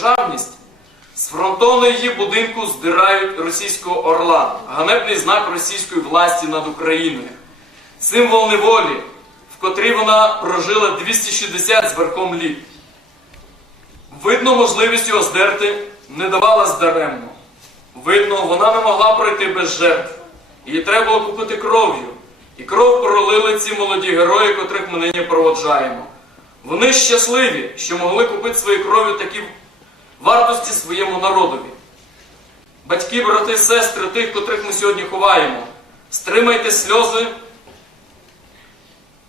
державність, з фронтону її будинку здирають російського орла, ганебний знак російської власті над Україною, символ неволі, в котрій вона прожила 260 з верхом літ. Видно, можливість його здерти не давалась даремно. Видно, вона не могла пройти без жертв. Її треба було купити кров'ю. І кров пролили ці молоді герої, котрих ми нині проводжаємо. Вони щасливі, що могли купити своєю кров'ю такі вартості своєму народові. Батьки, брати, сестри, тих, котрих ми сьогодні ховаємо, стримайте сльози,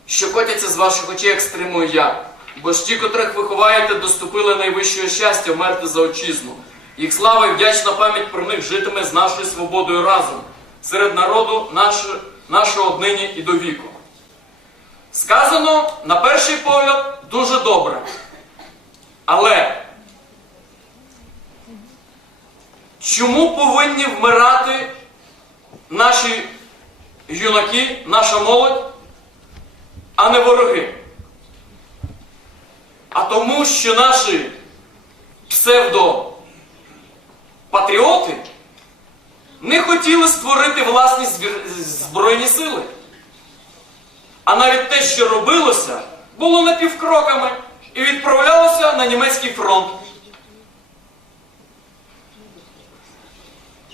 що котяться з ваших очей, як стримую я. Бо ж ті, котрих ви ховаєте, доступили найвищого щастя вмерти за отчизну. Їх слава і вдячна пам'ять про них житиме з нашою свободою разом, серед народу нашого однині і до віку. Сказано, на перший погляд, дуже добре. Але чому повинні вмирати наші юнаки, наша молодь, а не вороги? А тому, що наші псевдопатріоти не хотіли створити власні збройні сили. А навіть те, що робилося, було напівкроками і відправлялося на німецький фронт.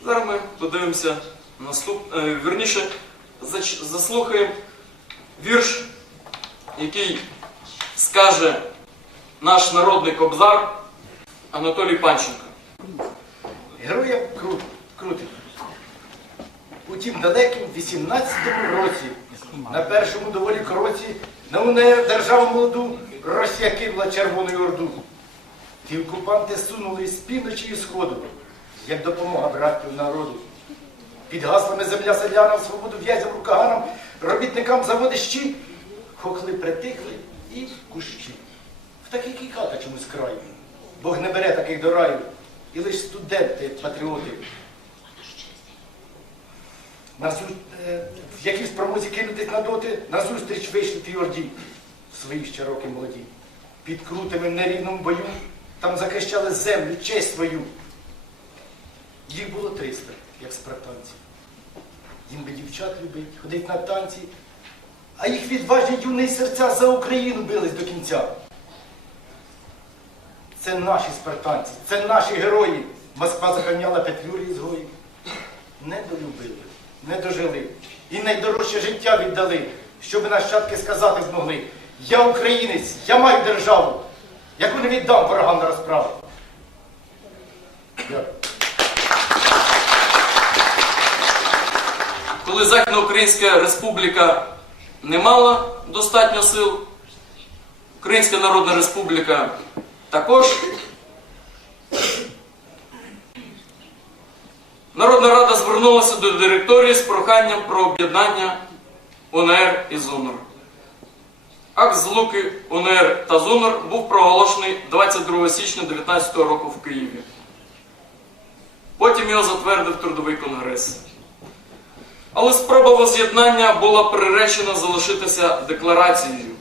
Зараз ми подивимося наступ... е, вірніше, зач- заслухаємо вірш, який скаже наш народний кобзар Анатолій Панченко. Героям кру... крутить. У тім далекім 18-му році, на першому доволі кроці, на УНР державу молоду Росія кинула Червону Орду. Ті окупанти сунули з півночі і сходу, як допомога братів народу. Під гаслами земля селянам, свободу в'язям рукаганам, робітникам заводищі, хохли притихли і кущі. В такий кіката чомусь краю. Бог не бере таких до раю. І лише студенти, патріоти. Назу... е, В якій спромозі кинутись на доти, назустріч вийшли ті орді, свої ще роки молоді. Під крутими нерівному бою, там захищали землю, честь свою. Їх було 300, як спартанців. Їм би дівчат любить, ходить на танці, а їх відважні юні серця за Україну бились до кінця. Це наші спартанці, це наші герої. Москва заганяла Петлюрі ізгоїв. Не долюбили, не дожили. І найдорожче життя віддали, щоб нащадки сказати змогли. Я українець, я маю державу, яку не віддам ворогам на розправу. Дякую. Коли Західноукраїнська Республіка не мала достатньо сил, Українська Народна Республіка також. Народна Рада звернулася до директорії з проханням про об'єднання УНР і ЗУНР. Акт злуки УНР та ЗУНР був проголошений 22 січня 2019 року в Києві. Потім його затвердив Трудовий конгрес. Але спроба воз'єднання була приречена залишитися декларацією.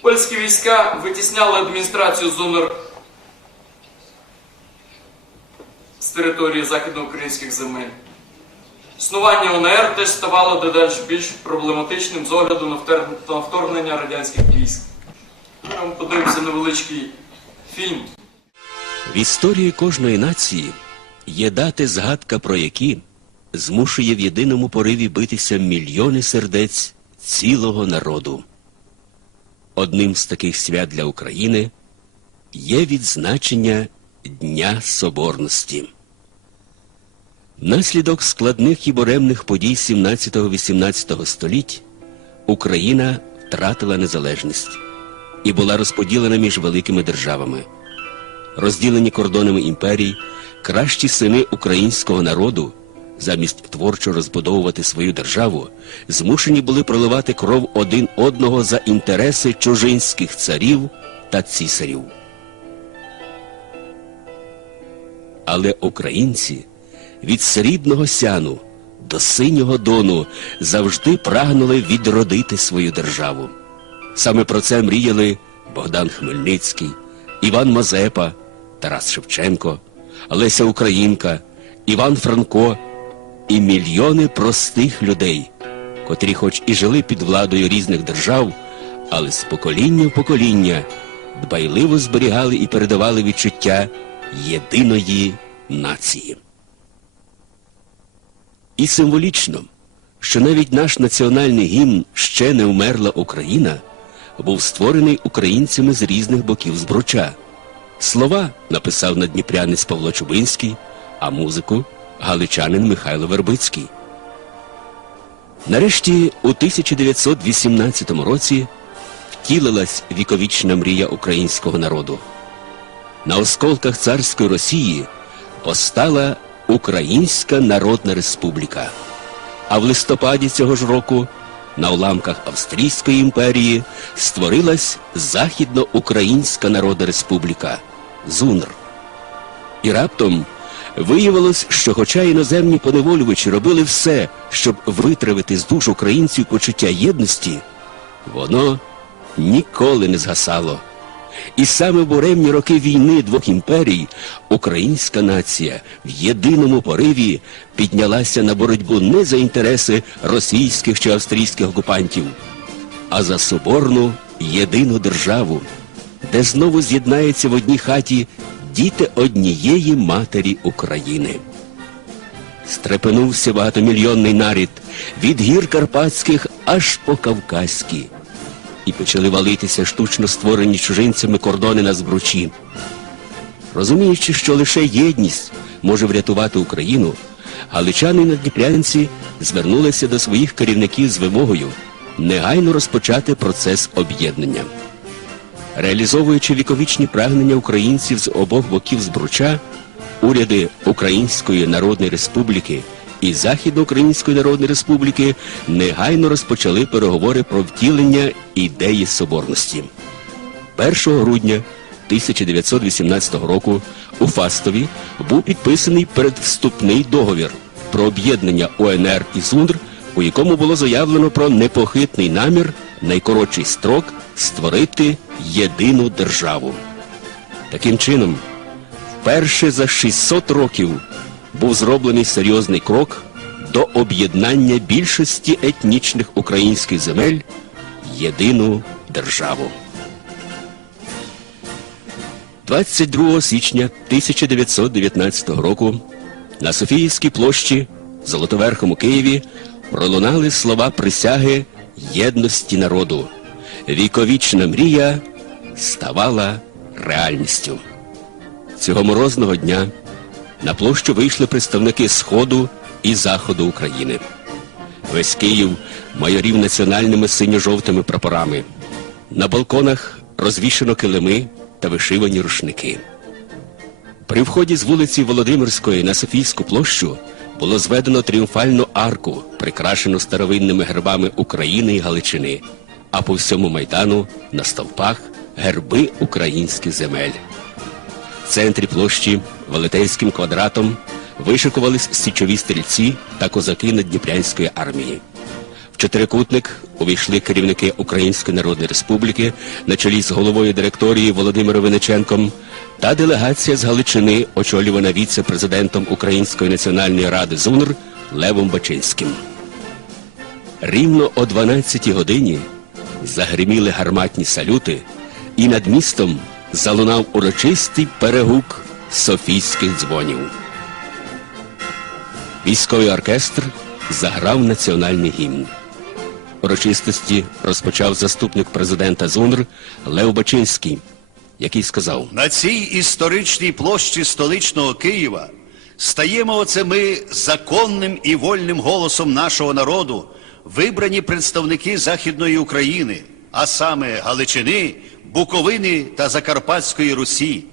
Польські війська витісняли адміністрацію ЗУНР з території західноукраїнських земель. Існування УНР теж ставало дедалі більш проблематичним з огляду на вторгнення радянських військ. Ми подивимося невеличкий фільм. В історії кожної нації є дати згадка про які змушує в єдиному пориві битися мільйони сердець цілого народу. Одним з таких свят для України є відзначення Дня Соборності. Наслідок складних і буремних подій 17-18 століть Україна втратила незалежність і була розподілена між великими державами розділені кордонами імперій, кращі сини українського народу, замість творчо розбудовувати свою державу, змушені були проливати кров один одного за інтереси чужинських царів та цісарів. Але українці від срібного сяну до синього дону завжди прагнули відродити свою державу. Саме про це мріяли Богдан Хмельницький, Іван Мазепа, Тарас Шевченко, Леся Українка, Іван Франко і мільйони простих людей, котрі, хоч і жили під владою різних держав, але з покоління в покоління дбайливо зберігали і передавали відчуття єдиної нації. І символічно, що навіть наш національний гімн ще не вмерла Україна, був створений українцями з різних боків збруча. Слова написав надніпрянець Павло Чубинський, а музику галичанин Михайло Вербицький. Нарешті у 1918 році втілилась віковічна мрія українського народу. На осколках царської Росії постала Українська Народна Республіка. А в листопаді цього ж року на уламках Австрійської імперії створилась Західноукраїнська Народна Республіка ЗУНР. І раптом виявилось, що хоча іноземні поневолювачі робили все, щоб витравити з душ українців почуття єдності, воно ніколи не згасало. І саме в буремні роки війни двох імперій українська нація в єдиному пориві піднялася на боротьбу не за інтереси російських чи австрійських окупантів, а за соборну єдину державу, де знову з'єднаються в одній хаті діти однієї матері України. Стрепенувся багатомільйонний нарід від гір Карпатських аж по Кавказькі і почали валитися штучно створені чужинцями кордони на збручі. Розуміючи, що лише єдність може врятувати Україну, галичани і надніпрянці звернулися до своїх керівників з вимогою негайно розпочати процес об'єднання. Реалізовуючи віковічні прагнення українців з обох боків збруча, уряди Української Народної Республіки і Західноукраїнської Народної Республіки негайно розпочали переговори про втілення ідеї соборності. 1 грудня 1918 року у Фастові був підписаний передвступний договір про об'єднання УНР і ЗУНР, у якому було заявлено про непохитний намір найкоротший строк створити єдину державу. Таким чином, вперше за 600 років був зроблений серйозний крок до об'єднання більшості етнічних українських земель в єдину державу. 22 січня 1919 року на Софіївській площі Золотоверхому Києві пролунали слова присяги єдності народу. Віковічна мрія ставала реальністю. Цього морозного дня на площу вийшли представники Сходу і Заходу України. Весь Київ майорів національними синьо-жовтими прапорами. На балконах розвішено килими та вишивані рушники. При вході з вулиці Володимирської на Софійську площу було зведено тріумфальну арку, прикрашену старовинними гербами України і Галичини, а по всьому майдану на стовпах герби українських земель. В центрі площі велетенським квадратом вишикувались січові стрільці та козаки Надніпрянської армії. В чотирикутник увійшли керівники Української Народної Республіки на чолі з головою директорії Володимиром Виниченком та делегація з Галичини, очолювана віце-президентом Української національної ради ЗУНР Левом Бачинським. Рівно о 12 годині загриміли гарматні салюти, і над містом залунав урочистий перегук софійських дзвонів. Військовий оркестр заграв національний гімн. Урочистості розпочав заступник президента ЗУНР Лев Бачинський, який сказав: На цій історичній площі столичного Києва стаємо оце ми законним і вольним голосом нашого народу, вибрані представники Західної України, а саме Галичини, Буковини та Закарпатської Русі.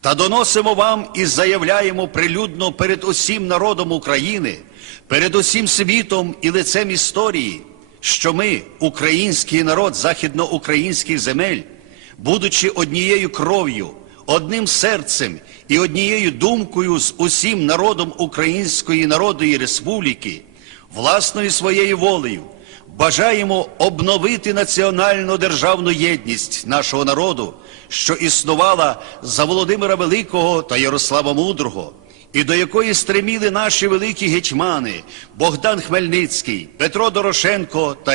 Та доносимо вам і заявляємо прилюдно перед усім народом України, перед усім світом і лицем історії, що ми, український народ західноукраїнських земель, будучи однією кров'ю, одним серцем і однією думкою з усім народом Української Народної Республіки, власною своєю волею, бажаємо обновити національну державну єдність нашого народу, що існувала за Володимира Великого та Ярослава Мудрого, і до якої стриміли наші великі гетьмани Богдан Хмельницький, Петро Дорошенко та